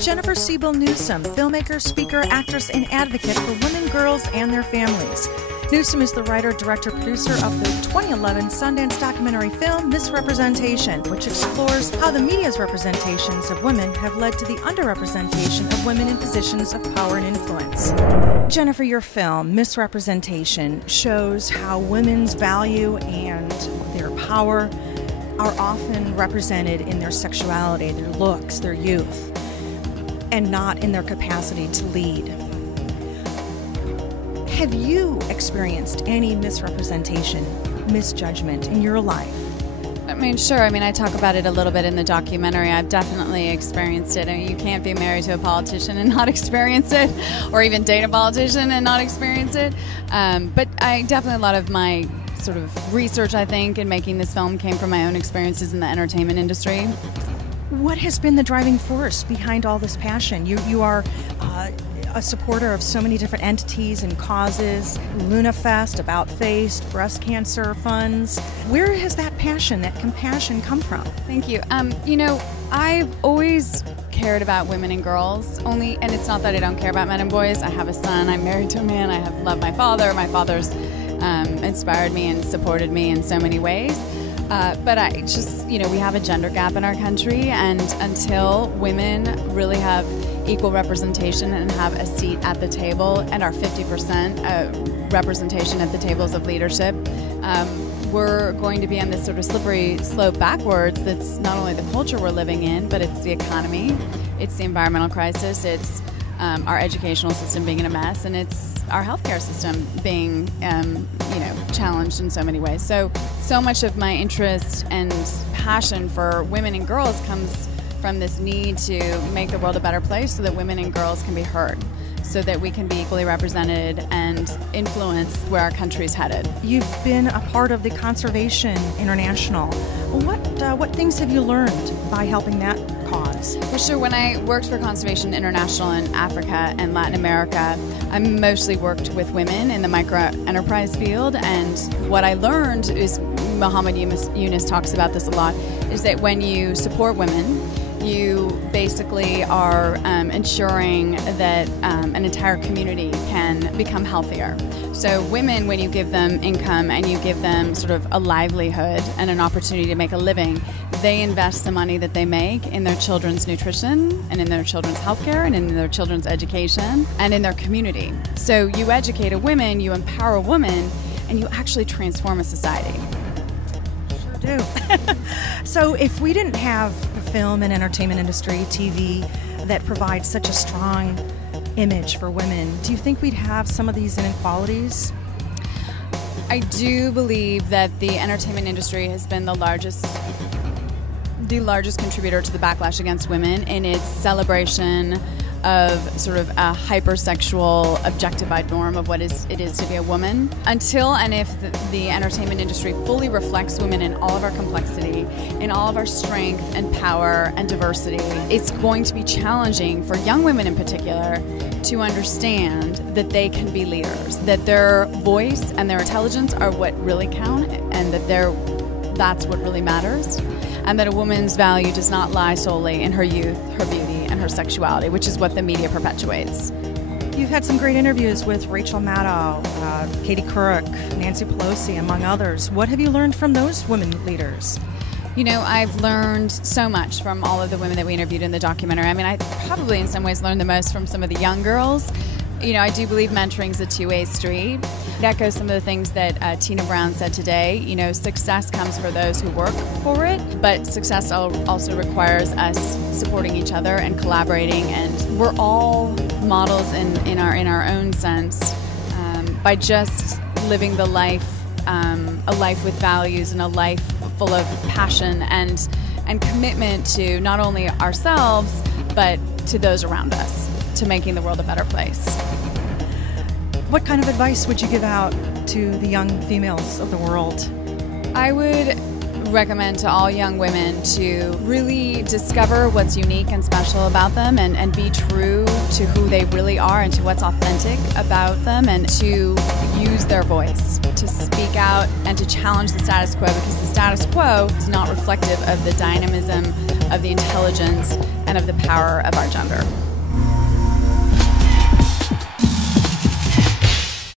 Jennifer Siebel Newsom, filmmaker, speaker, actress, and advocate for women, girls, and their families. Newsom is the writer, director, producer of the 2011 Sundance documentary film Misrepresentation, which explores how the media's representations of women have led to the underrepresentation of women in positions of power and influence. Jennifer, your film, Misrepresentation, shows how women's value and their power are often represented in their sexuality, their looks, their youth, and not in their capacity to lead. Have you experienced any misrepresentation, misjudgment in your life? I mean, sure. I talk about it a little bit in the documentary. I've definitely experienced it. You can't be married to a politician and not experience it, or even date a politician and not experience it. But a lot of my sort of research, I think, in making this film came from my own experiences in the entertainment industry. What has been the driving force behind all this passion? You are a supporter of so many different entities and causes, Luna Fest, About Face, breast cancer funds. Where has that passion, that compassion come from? Thank you. I've always cared about women and girls, and it's not that I don't care about men and boys. I have a son, I'm married to a man, I have loved my father. My father's inspired me and supported me in so many ways. But we have a gender gap in our country, and until women really have equal representation and have a seat at the table and are 50% representation at the tables of leadership, we're going to be on this sort of slippery slope backwards. That's not only the culture we're living in, but it's the economy, it's the environmental crisis, it's our educational system being in a mess, and it's our healthcare system being challenged in so many ways. So much of my interest and passion for women and girls comes from this need to make the world a better place so that women and girls can be heard, so that we can be equally represented and influence where our country's headed. You've been a part of the Conservation International. What things have you learned by helping that cause? Well, sure. When I worked for Conservation International in Africa and Latin America, I mostly worked with women in the micro-enterprise field, and what I learned is, Muhammad Yunus talks about this a lot, is that when you support women, you basically are ensuring that an entire community can become healthier. So women, when you give them income and you give them sort of a livelihood and an opportunity to make a living, they invest the money that they make in their children's nutrition and in their children's healthcare and in their children's education and in their community. So you educate a woman, you empower a woman, and you actually transform a society. Do. So if we didn't have the film and entertainment industry, TV, that provides such a strong image for women, do you think we'd have some of these inequalities? I do believe that the entertainment industry has been the largest contributor to the backlash against women in its celebration of sort of a hypersexual, objectified norm of what it is to be a woman. Until and if the entertainment industry fully reflects women in all of our complexity, in all of our strength and power and diversity, it's going to be challenging for young women in particular to understand that they can be leaders, that their voice and their intelligence are what really count, and that that's what really matters, and that a woman's value does not lie solely in her youth, her beauty, and her sexuality, which is what the media perpetuates. You've had some great interviews with Rachel Maddow, Katie Couric, Nancy Pelosi, among others. What have you learned from those women leaders? I've learned so much from all of the women that we interviewed in the documentary. I probably in some ways learned the most from some of the young girls. I do believe mentoring is a two-way street. It echoes some of the things that Tina Brown said today. Success comes for those who work for it, but success also requires us supporting each other and collaborating, and we're all models in our own sense by just living the life, a life with values and a life full of passion and commitment to not only ourselves, but to those around us, to making the world a better place. What kind of advice would you give out to the young females of the world? I would recommend to all young women to really discover what's unique and special about them, and be true to who they really are and to what's authentic about them, and to use their voice, to speak out and to challenge the status quo, because the status quo is not reflective of the dynamism of the intelligence and of the power of our gender.